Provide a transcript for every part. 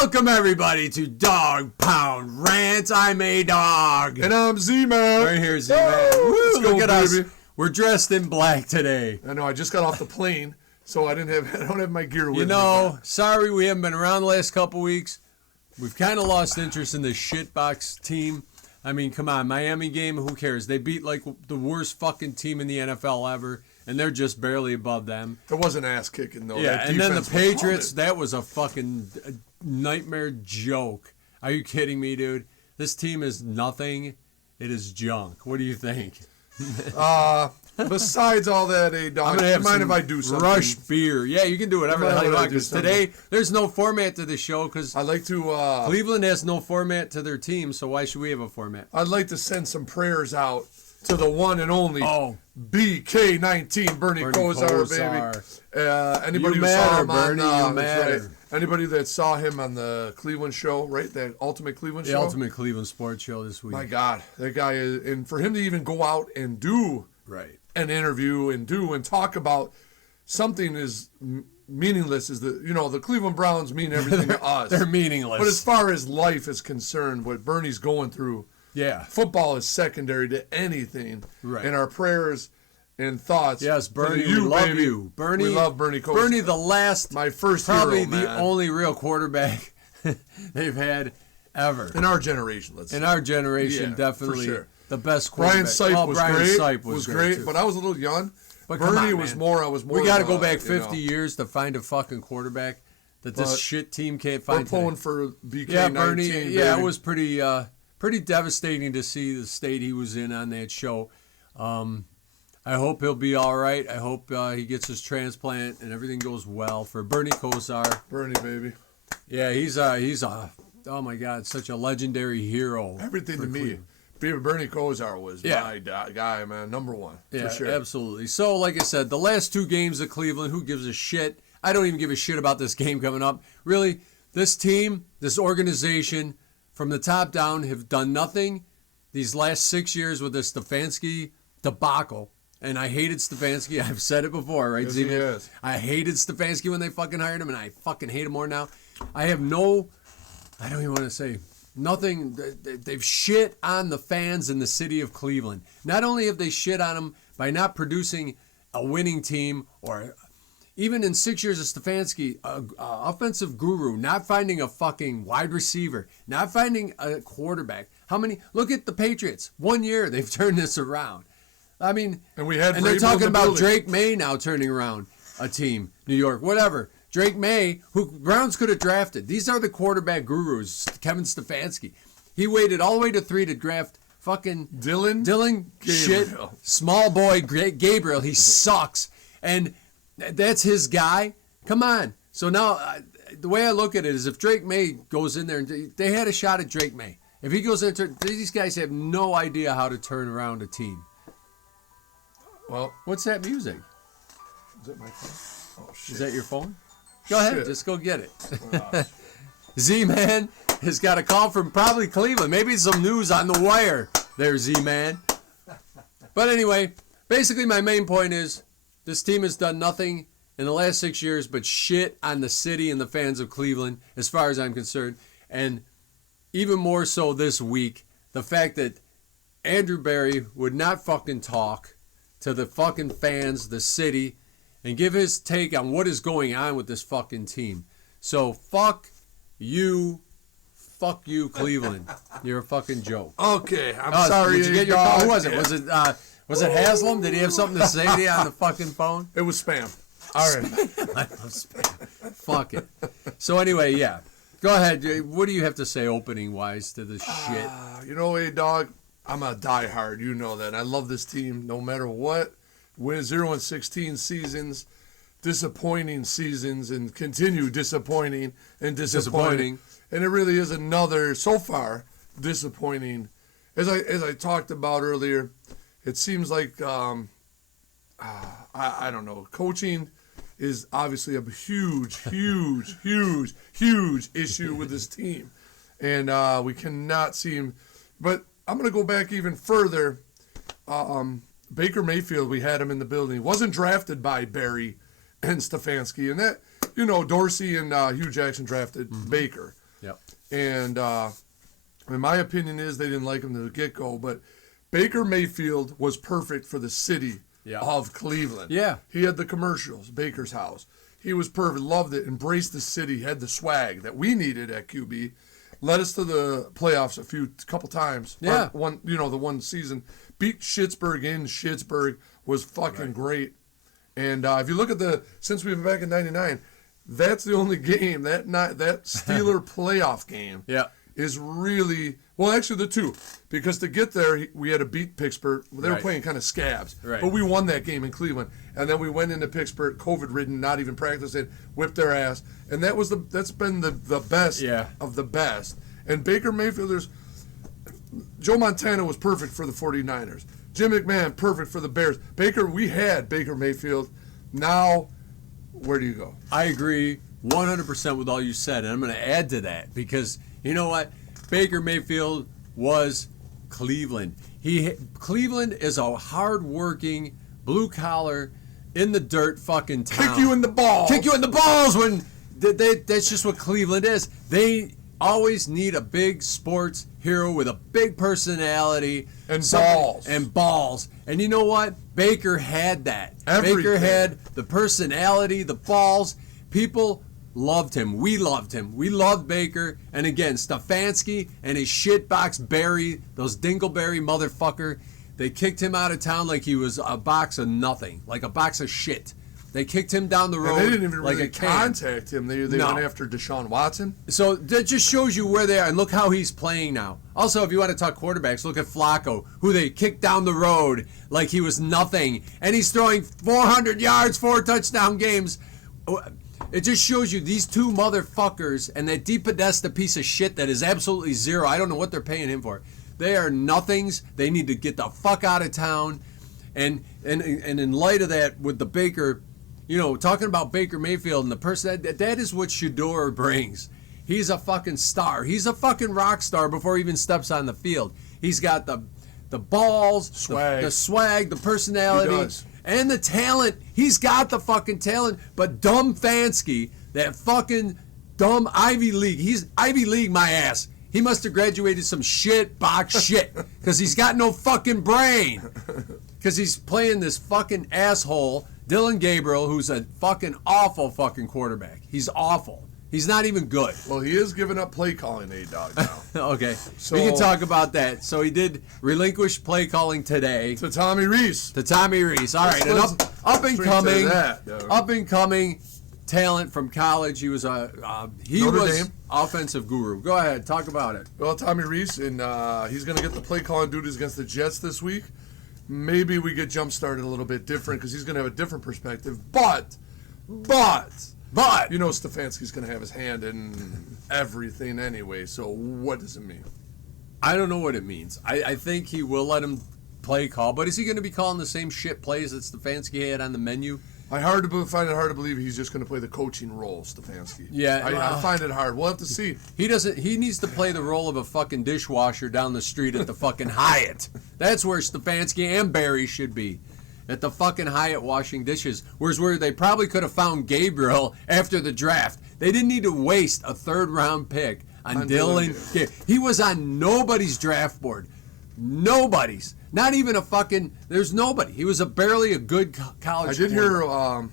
Welcome, everybody, to Dog Pound Rant. I'm A-Dog. And I'm Z-Man. Right here, Z-Man. Woo, look at baby. us. We're dressed in black today. I know, I just got off the plane, so I don't have my gear with me. You know, sorry we haven't been around the last couple weeks. We've kind of lost interest in this shitbox team. I mean, come on, Miami game, who cares? They beat, like, the worst fucking team in the NFL ever, and they're just barely above them. It wasn't ass-kicking, though. Yeah, and then the Patriots, that was a fucking nightmare joke. Are you kidding me, dude? This team is nothing. It is junk. What do you think? Besides all that, A-Dog, I'm gonna have mind some if I do something? Rush beer. Yeah, you can do whatever the hell you want, because something? today there's no format to the show, because I'd like to... Cleveland has no format to their team, so why should we have a format? I'd like to send some prayers out to the one and only BK19, Bernie Kosar, baby. Anybody you who matter, saw him Bernie, on... you matter. Right. Anybody that saw him on the Cleveland show, right? The Ultimate Cleveland show? The Ultimate Cleveland Sports Show this week. My God, that guy is... And for him to even go out and do... Right. An interview and talk about something is meaningless is the Cleveland Browns mean everything to us. They're meaningless. But as far as life is concerned, what Bernie's going through, football is secondary to anything. Right. And our prayers and thoughts. Yes, Bernie, we love baby. you. Bernie, we love Bernie Kosar. Bernie, the last, my first probably hero, the only real quarterback they've had ever. In our generation, let's say. In our generation, definitely. For sure. The best quarterback. Brian Sipe was great, too. but I was a little young. But Bernie on, was more. I was more. We got to go back 50 years to find a fucking quarterback that this shit team can't find. We're pulling for BK19. Yeah, Bernie. Baby. Yeah, it was pretty devastating to see the state he was in on that show. I hope he'll be all right. I hope he gets his transplant and everything goes well for Bernie Kosar. Bernie, baby. Yeah, he's oh my God, such a legendary hero. Everything to me. Bernie Kosar was my guy, man, number one. Yeah, for sure. Absolutely. So, like I said, the last two games of Cleveland, who gives a shit? I don't even give a shit about this game coming up. Really, this team, this organization, from the top down, have done nothing these last 6 years with the Stefanski debacle. And I hated Stefanski. I've said it before, right, yes, yes. I hated Stefanski when they fucking hired him, and I fucking hate him more now. I don't even want to say... Nothing. They've shit on the fans in the city of Cleveland. Not only have they shit on them by not producing a winning team, or even in 6 years of Stefanski, offensive guru, not finding a fucking wide receiver, not finding a quarterback. How many? Look at the Patriots. 1 year they've turned this around. I mean, and they're talking about Drake May now turning around a team. New York, whatever. Drake May, who Browns could have drafted. These are the quarterback gurus, Kevin Stefanski. He waited all the way to 3 to draft fucking Dylan shit, small boy Gabriel. He sucks. And that's his guy. Come on. So now, the way I look at it is if Drake May goes in there, and they had a shot at Drake May. If he goes in there, these guys have no idea how to turn around a team. Well, what's that music? Is that my phone? Oh, shit. Is that your phone? Go ahead, just go get it. Z-Man has got a call from probably Cleveland. Maybe some news on the wire there, Z-Man. But anyway, basically my main point is this team has done nothing in the last 6 years but shit on the city and the fans of Cleveland, as far as I'm concerned. And even more so this week, the fact that Andrew Berry would not fucking talk to the fucking fans, the city, and give his take on what is going on with this fucking team. So, fuck you, Cleveland. You're a fucking joke. Okay, I'm sorry. Did you get your phone? Who was it? Was it Haslam? Did he have something to say to you on the fucking phone? It was spam. All right. I love spam. Fuck it. So anyway, yeah. Go ahead. What do you have to say opening-wise to this shit? A-Dog, I'm a diehard. You know that. I love this team no matter what. Win 0-16 seasons, disappointing seasons, and continue disappointing. And it really is another, so far, disappointing. As I talked about earlier, it seems like, I don't know, coaching is obviously a huge issue with this team. And we cannot seem, but I'm going to go back even further. Baker Mayfield, we had him in the building. He wasn't drafted by Berry and Stefanski. And that, Dorsey and Hugh Jackson drafted Baker. Yep. And my opinion is they didn't like him to the get-go, but Baker Mayfield was perfect for the city of Cleveland. Yeah. He had the commercials, Baker's house. He was perfect, loved it, embraced the city, had the swag that we needed at QB. Led us to the playoffs a couple times. Yeah. The one season. Beat Schittsburg in Schittsburg, was fucking great. And if you look at since we've been back in '99, that's the only game that Steeler playoff game. Yeah. Is really, well, actually the two, because to get there we had to beat Pittsburgh. They were playing kind of scabs, but we won that game in Cleveland, and then we went into Pittsburgh, COVID-ridden, not even practicing, whipped their ass, and that's been the best of the best. And Baker Mayfield, Joe Montana was perfect for the 49ers. Jim McMahon, perfect for the Bears. We had Baker Mayfield. Now, where do you go? I agree 100% with all you said, and I'm going to add to that because you know what? Baker Mayfield was Cleveland. Cleveland is a hard-working, blue-collar, in-the-dirt fucking town. Kick you in the balls. Kick you in the balls when that's just what Cleveland is. They always need a big sports hero with a big personality. And balls. And balls. And you know what? Baker had that. Everything. Baker had the personality, the balls. People loved him. We loved him. We loved Baker. And again, Stefanski and his shitbox Barry, those Dingleberry motherfucker, they kicked him out of town like he was a box of nothing, like a box of shit. They kicked him down the road. And they didn't even like really a can. contact him. They went after Deshaun Watson. So that just shows you where they are. And look how he's playing now. Also, if you want to talk quarterbacks, look at Flacco, who they kicked down the road like he was nothing. And he's throwing 400 yards, 4 touchdown games. It just shows you these two motherfuckers and that DePodesta piece of shit that is absolutely zero. I don't know what they're paying him for. They are nothings. They need to get the fuck out of town. And in light of that, with the Baker, talking about Baker Mayfield and the person, that is what Shador brings. He's a fucking star. He's a fucking rock star before he even steps on the field. He's got the balls, swag. the swag, the personality. He does. And the talent. He's got the fucking talent. But dumb Fansky, that fucking dumb Ivy League. He's Ivy League my ass. He must have graduated some shit box shit. Because he's got no fucking brain. Because he's playing this fucking asshole, Dylan Gabriel, who's a fucking awful fucking quarterback. He's awful. He's not even good. Well, he is giving up play calling, A-Dog, now. Okay. So, we can talk about that. So he did relinquish play calling today. To Tommy Rees. All right. And up and coming talent from college. He was Notre Dame. Offensive guru. Go ahead. Talk about it. Well, Tommy Rees, and he's going to get the play calling duties against the Jets this week. Maybe we get jump started a little bit different because he's going to have a different perspective. But, Stefanski's going to have his hand in everything anyway. So what does it mean? I don't know what it means. I think he will let him play call, but is he going to be calling the same shit plays that Stefanski had on the menu? I find it hard to believe he's just going to play the coaching role, Stefanski. Yeah, I find it hard. We'll have to see. He needs to play the role of a fucking dishwasher down the street at the fucking Hyatt. That's where Stefanski and Barry should be. At the fucking Hyatt washing dishes. Where they probably could have found Gabriel after the draft. They didn't need to waste a 3rd round pick on Dylan. He was on nobody's draft board. Nobody's. Not even a fucking. There's nobody. He was barely a good college. I did hear.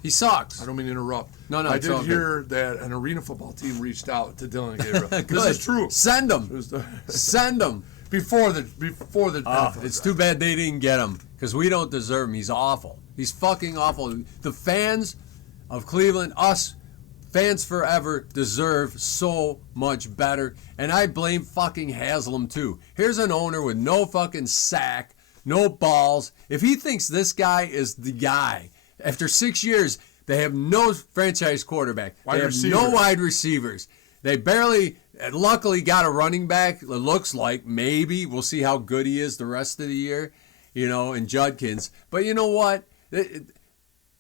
He sucks. I don't mean to interrupt. No. I did hear that an arena football team reached out to Dylan Gabriel. This is true. Send him. Send him. Before the. It's too bad they didn't get him because we don't deserve him. He's awful. He's fucking awful. The fans of Cleveland, us fans forever, deserve so much better. And I blame fucking Haslam too. Here's an owner with no fucking sack. No balls. If he thinks this guy is the guy, after 6 years, they have no franchise quarterback. They have no wide receivers. They barely, luckily, got a running back. It looks like maybe we'll see how good he is the rest of the year, in Judkins. But you know what?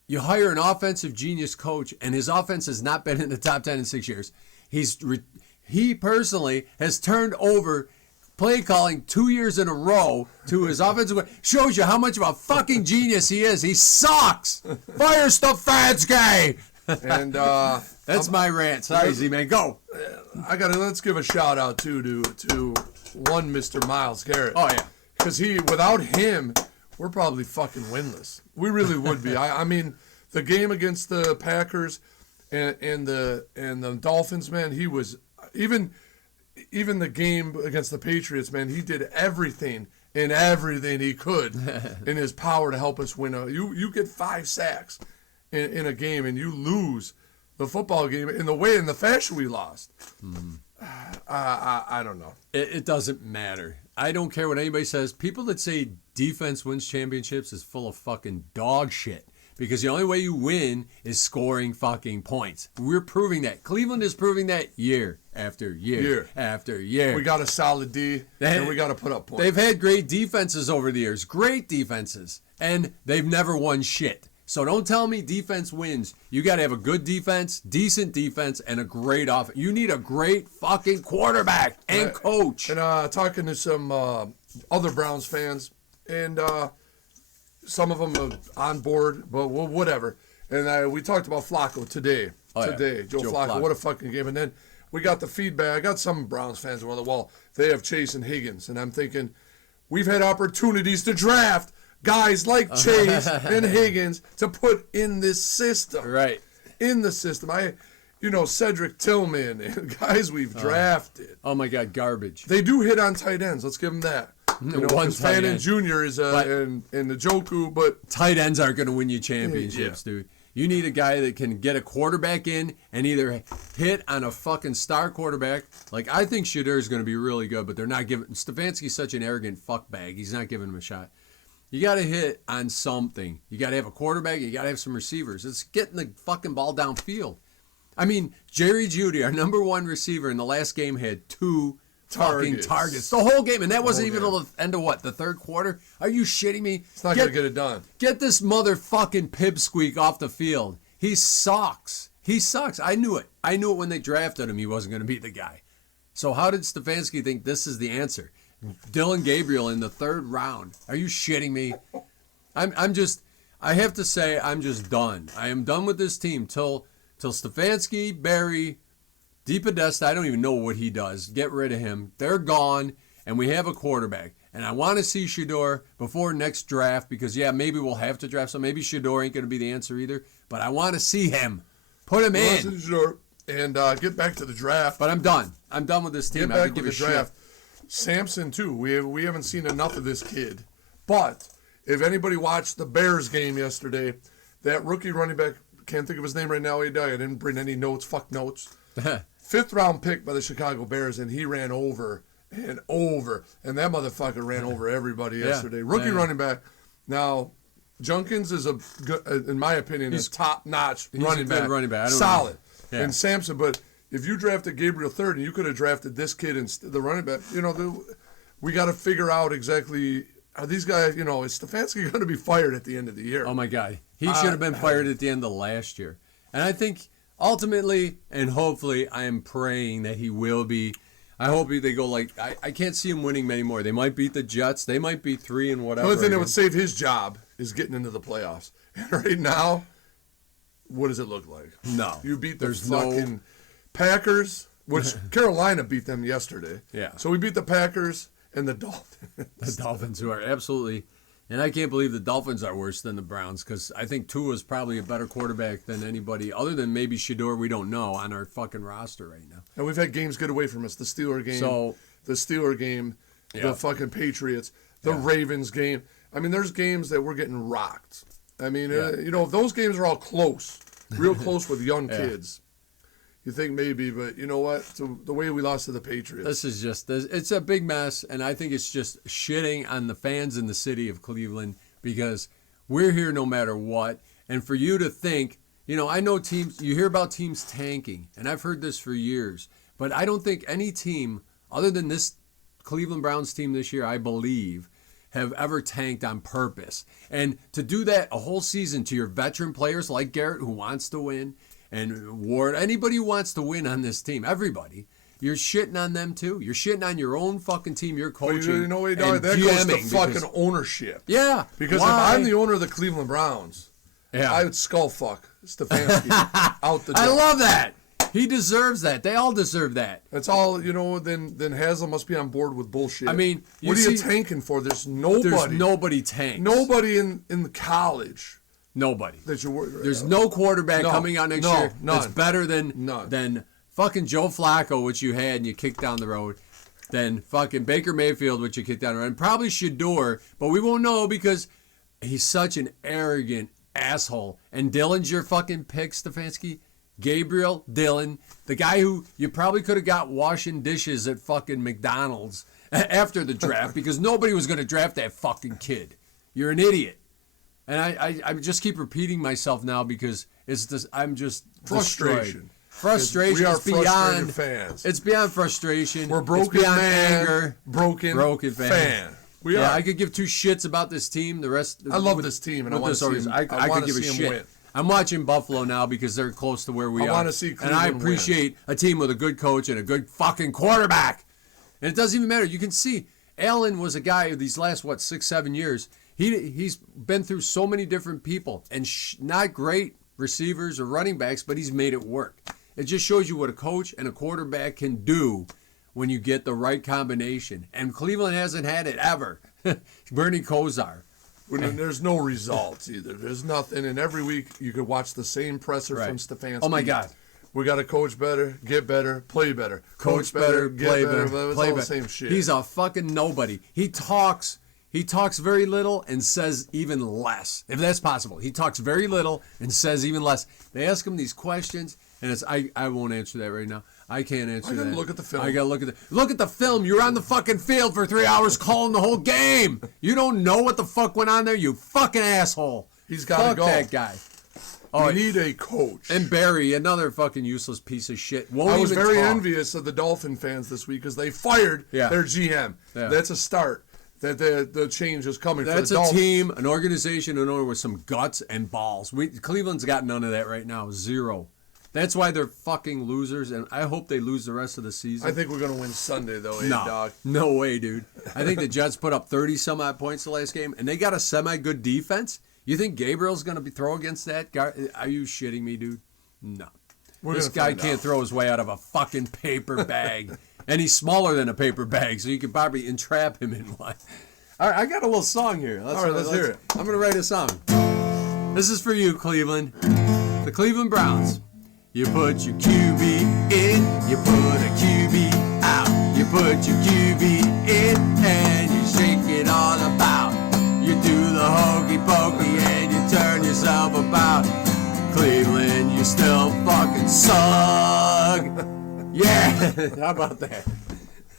You hire an offensive genius coach, and his offense has not been in the top 10 in 6 years. He personally has turned over play calling 2 years in a row to his offensive. Shows you how much of a fucking genius he is. He sucks. Fire Stefanski. And That's my rant. Sorry, Z-Man. Go. let's give a shout out too to one Mr. Miles Garrett. Oh, yeah. Because without him, we're probably fucking winless. We really would be. I mean, the game against the Packers and the Dolphins, man, he was even the game against the Patriots, man, he did everything he could in his power to help us win. You get 5 sacks in a game and you lose the football game in the fashion we lost. I don't know. It doesn't matter. I don't care what anybody says. People that say defense wins championships is full of fucking dog shit. Because the only way you win is scoring fucking points. We're proving that. Cleveland is proving that year after year after year. We got a solid D, and we got to put up points. They've had great defenses over the years. Great defenses. And they've never won shit. So don't tell me defense wins. You got to have a good defense, decent defense, and a great offense. You need a great fucking quarterback and coach. And talking to some other Browns fans, and some of them are on board, but whatever. And we talked about Flacco today. Joe Flacco. What a fucking game. And then we got the feedback. I got some Browns fans who are like, well, they have Chase and Higgins. And I'm thinking, we've had opportunities to draft guys like Chase and Higgins to put in this system. Right. In the system. Cedric Tillman and guys we've drafted. Oh, my God, garbage. They do hit on tight ends. Let's give them that. One tight end. Jr. is in the Njoku, but tight ends aren't going to win you championships, dude. You need a guy that can get a quarterback in and either hit on a fucking star quarterback. Like, I think Shadur is going to be really good, but they're not giving. Stefanski's such an arrogant fuckbag. He's not giving him a shot. You got to hit on something. You got to have a quarterback. You got to have some receivers. It's getting the fucking ball downfield. I mean, Jerry Jeudy, our number 1 receiver in the last game, had 2 fucking targets the whole game, and that wasn't even till the end of the third quarter. Are you shitting me? It's not gonna get it done. Get this motherfucking pipsqueak off the field. He sucks. I knew it when they drafted him. He wasn't gonna be the guy. So how did Stefanski think this is the answer? Dylan Gabriel in the 3rd round. Are you shitting me? I have to say, I'm just done. I am done with this team till Stefanski, Barry, DePodesta, I don't even know what he does. Get rid of him. They're gone, and we have a quarterback. And I want to see Shador before next draft because, maybe we'll have to draft some. Maybe Shador ain't going to be the answer either. But I want to see him. Put him in. Shador, and get back to the draft. But I'm done. I'm done with this team. Get back to the draft. Samson, too. We haven't seen enough of this kid. But if anybody watched the Bears game yesterday, that rookie running back, can't think of his name right now. I didn't bring any notes. Fuck notes. 5th round pick by the Chicago Bears, and he ran over and over. And that motherfucker ran over everybody yesterday. Rookie running back. Now, Junkins is in my opinion, a top-notch running back. Solid. Yeah. And Samson, but if you drafted Gabriel 3rd and you could have drafted this kid and the running back, we got to figure out exactly, are these guys, is Stefanski going to be fired at the end of the year? Oh, my God. He should have been fired at the end of last year. And I think ultimately and hopefully I am praying that he will be. I hope they go I can't see him winning many more. They might beat the Jets. They might be 3 and whatever. The only thing that would save his job is getting into the playoffs. And right now, what does it look like? No. You beat the fucking Packers, which Carolina beat them yesterday. Yeah. So we beat the Packers and the Dolphins. The Dolphins, who are absolutely... And I can't believe the Dolphins are worse than the Browns because I think Tua is probably a better quarterback than anybody other than maybe Shador, we don't know, on our fucking roster right now. And we've had games get away from us. The Steeler game, the fucking Patriots, the Ravens game. I mean, there's games that we're getting rocked. I mean, those games are all close, real close with young kids. You think maybe, but you know what? The way we lost to the Patriots. This is it's a big mess, and I think it's just shitting on the fans in the city of Cleveland because we're here no matter what. And for you to think, I know teams, you hear about teams tanking, and I've heard this for years, but I don't think any team, other than this Cleveland Browns team this year, I believe, have ever tanked on purpose. And to do that a whole season to your veteran players like Garrett, who wants to win, and Ward, anybody who wants to win on this team, everybody, you're shitting on them too. You're shitting on your own fucking team. You're coaching. Well, that goes to fucking ownership. Yeah. Because if I'm the owner of the Cleveland Browns, Yeah. I would skull fuck Stefanski out the door. I love that. He deserves that. They all deserve that. That's all, then Haslam must be on board with bullshit. I mean, what are you tanking for? There's nobody. There's nobody tanks. Nobody in the college. Nobody. That you're worried about. There's no quarterback coming out next year that's better than fucking Joe Flacco, which you had and you kicked down the road, than fucking Baker Mayfield, which you kicked down the road, and probably Shador, but we won't know because he's such an arrogant asshole. And Dylan's your fucking pick, Stefanski. Gabriel, Dylan, the guy who you probably could have got washing dishes at fucking McDonald's after the draft because nobody was going to draft that fucking kid. You're an idiot. And I just keep repeating myself now because I'm just frustration. Destroyed. Frustration. We are it's beyond frustrated fans. It's beyond frustration. We're broken it's beyond man, anger. Broken fan. We are. I could give two shits about this team. The rest. I love this team, and I want to see. I could give a shit. Win. I'm watching Buffalo now because they're close to where we are. I want to see Cleveland and I appreciate a team with a good coach and a good fucking quarterback. And it doesn't even matter. You can see Allen was a guy these last 6-7 years. He's been through so many different people and not great receivers or running backs, but he's made it work. It just shows you what a coach and a quarterback can do when you get the right combination. And Cleveland hasn't had it ever. Bernie Kosar. There's no results either. There's nothing. And every week you could watch the same presser from Stefanski. Oh, my God. We got to coach better, get better, play better. Coach better, play better. It's all the same shit. He's a fucking nobody. He talks very little and says even less, if that's possible. He talks very little and says even less. They ask him these questions, and I won't answer that right now. I can't answer that. I gotta look at the film. I gotta look at the film. You're on the fucking field for 3 hours calling the whole game. You don't know what the fuck went on there, you fucking asshole. He's gotta go. Fuck that guy. We need a coach. And Barry, another fucking useless piece of shit. I was very envious of the Dolphin fans this week because they fired their GM. Yeah. That's a start. That the change is coming. That's for the a Dolphins. team, an organization, an owner with some guts and balls. Cleveland's got none of that right now. Zero. That's why they're fucking losers, and I hope they lose the rest of the season. I think we're going to win Sunday, though, dog. No way, dude. I think the Jets put up 30-some-odd points the last game, and they got a semi-good defense. You think Gabriel's going to throw against that guy? Are you shitting me, dude? No. This guy can't throw his way out of a fucking paper bag, and he's smaller than a paper bag, so you could probably entrap him in one. All right, I got a little song here. Let's hear it. I'm going to write a song. This is for you, Cleveland. The Cleveland Browns. You put your QB in, you put a QB out. You put your QB in and you shake it all about. You do the hokey pokey and you turn yourself about. Cleveland, you still fucking suck. Yeah, how about that?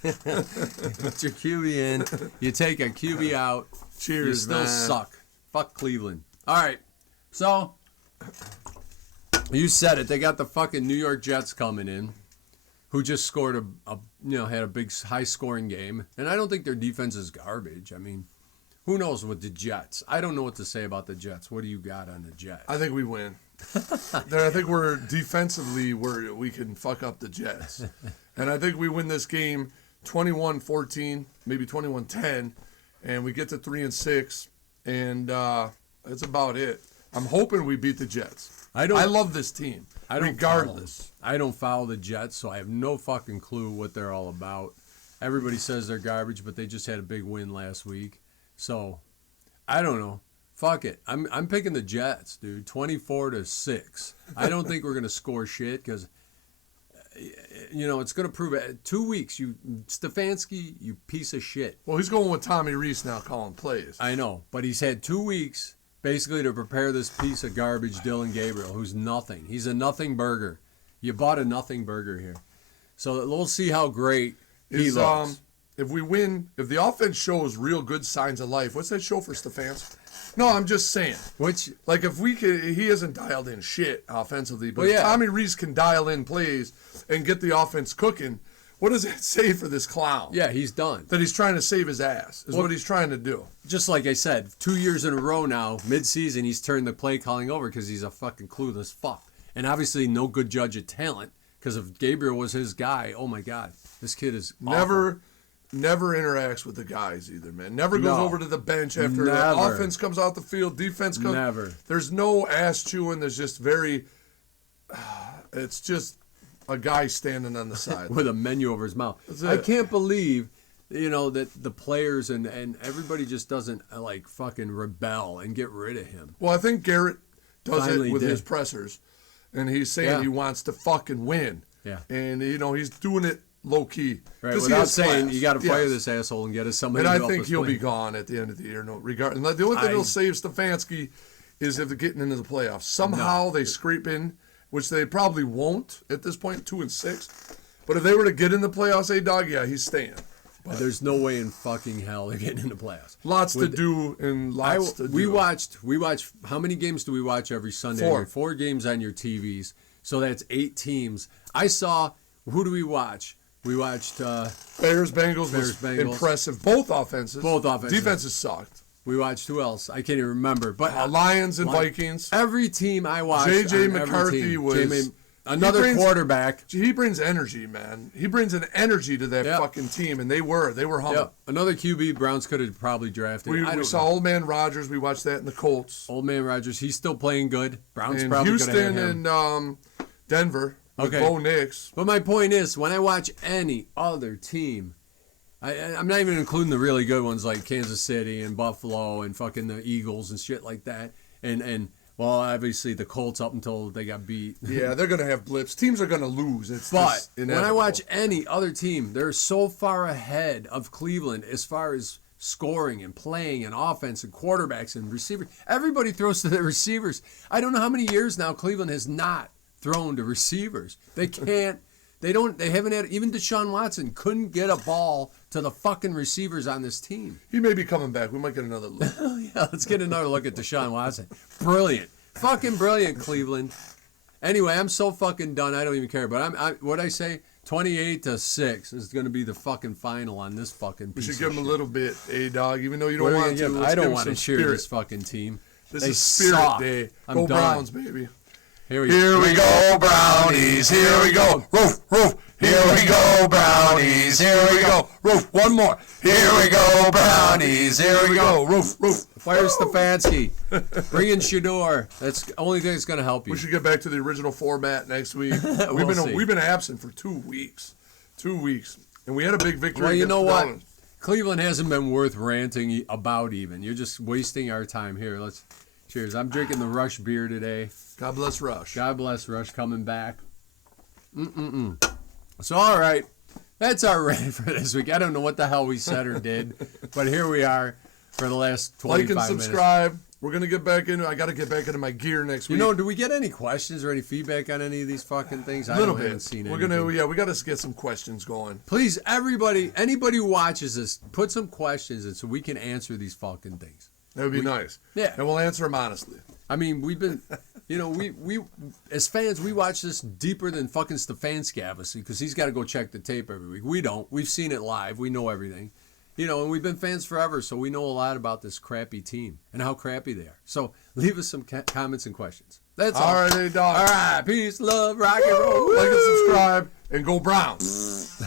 Put your QB in, you take a QB out. Cheers, you still man. suck. Fuck Cleveland. All right, so... You said it. They got the fucking New York Jets coming in, who just scored had a big high scoring game, and I don't think their defense is garbage. I mean, who knows with the Jets? I don't know what to say about the Jets. What do you got on the Jets? I think we win. I think we're defensively we can fuck up the Jets, and I think we win this game 21-14, maybe 21-10, and we get to 3-6, and that's about it. I'm hoping we beat the Jets. I love this team, regardless. I don't follow the Jets, so I have no fucking clue what they're all about. Everybody says they're garbage, but they just had a big win last week. So, I don't know. Fuck it. I'm picking the Jets, dude. 24-6. I don't think we're going to score shit because, it's going to prove it. 2 weeks, Stefanski, you piece of shit. Well, he's going with Tommy Reese now calling plays. I know, but he's had 2 weeks basically to prepare this piece of garbage, Dylan Gabriel, who's nothing. He's a nothing burger. You bought a nothing burger here. So we'll see how great he looks. If we win, if the offense shows real good signs of life, what's that show for Stefanski? No, I'm just saying. If we could, he hasn't dialed in shit offensively, but if Tommy Reese can dial in plays and get the offense cooking, what does it say for this clown? Yeah, he's done. That he's trying to save his ass is what he's trying to do. Just like I said, 2 years in a row now, mid-season, he's turned the play calling over because he's a fucking clueless fuck. And obviously no good judge of talent because if Gabriel was his guy, oh my God, this kid is awful. never interacts with the guys either, man. Never goes No. over to the bench after the Never. offense comes out the field, defense comes. Never. There's no ass chewing. There's just very. It's just a guy standing on the side. With a menu over his mouth. That's I it. can't believe, that the players and everybody just doesn't like fucking rebel and get rid of him. Well, I think Garrett does Finally it with did. his pressers, and he's saying Yeah. he wants to fucking win. Yeah. And he's doing it low key. Right, 'Cause he without has saying class. you got to fire Yes. this asshole and get us somebody. And I to help think us he'll win. be gone at the end of the year. No regard. And the only thing that'll save Stefanski is if they're getting into the playoffs. Somehow they scrape in, which they probably won't at this point, 2-6. But if they were to get in the playoffs, dog, yeah, he's staying. But There's no way in fucking hell they're getting in the playoffs. lots to do and lots to do. We watched. How many games do we watch every Sunday? 4. 4 games on your TVs. So that's 8 teams. I saw. Who do we watch? We watched. Bears, Bengals was Bengals. impressive. Both offenses. Both offenses. Defenses sucked. We watched. Who else? I can't even remember. But Lions and Vikings. every team I watched. J.J. on every McCarthy team, was- another he brings- quarterback. He brings energy, man. He brings an energy to that Yep. fucking team, and they were humble. Yep. Another QB Browns could have probably drafted. I We don't saw know. Old Man Rodgers. We watched that in the Colts. Old Man Rodgers. He's still playing good. Browns And probably Houston could have had him. and Denver with Okay. Bo Nix. But my point is, when I watch any other team, I'm not even including the really good ones like Kansas City and Buffalo and fucking the Eagles and shit like that. And well, obviously the Colts up until they got beat. Yeah, they're going to have blips. Teams are going to lose. It's But just when I inevitable. watch any other team, they're so far ahead of Cleveland as far as scoring and playing and offense and quarterbacks and receivers. Everybody throws to their receivers. I don't know how many years now Cleveland has not thrown to receivers. They can't. They haven't had, even Deshaun Watson couldn't get a ball to the fucking receivers on this team. He may be coming back. We might get another look. Yeah, let's get another look at Deshaun Watson. Brilliant. Fucking brilliant, Cleveland. Anyway, I'm so fucking done. I don't even care. But what'd I say? 28-6 is going to be the fucking final on this fucking We piece should give of him a shit. little bit, dog. Even though you What don't are we want gonna to. give? Let's I don't give him want to some cheer spirit. this fucking team. This They is Spirit suck. Day. I'm Go done. Browns, baby. Here we go, Brownies. Here we go. Roof, roof. Here we go, Brownies. Here we go. Roof. One more. Here we go, Brownies. Here we go. Roof, roof. Fire Stefanski. Bring in Shador. That's the only thing that's going to help you. We should get back to the original format next week. We'll see. We've been absent for 2 weeks. 2 weeks. And we had a big victory. Well, you against know the what? Dolphins. Cleveland hasn't been worth ranting about even. You're just wasting our time here. Let's cheers. I'm drinking the Rush beer today. God bless Rush. God bless Rush coming back. So, all right. That's our rant for this week. I don't know what the hell we said or did, but here we are for the last 25 Like and minutes. subscribe. We're going to get back into I got to get back into my gear next You week. know, do we get any questions or any feedback on any of these fucking things? a I little haven't bit. seen We're anything. going to, we got to get some questions going. Please, everybody, anybody who watches this, put some questions in so we can answer these fucking things. That would be nice. Yeah. And we'll answer them honestly. I mean, we've been, we as fans, we watch this deeper than fucking Stefanski, obviously, because he's got to go check the tape every week. We don't. We've seen it live. We know everything. And we've been fans forever, so we know a lot about this crappy team and how crappy they are. So leave us some comments and questions. That's all. All right, hey, dog. All right. Peace, love, rock and roll. Like and subscribe, and go Browns.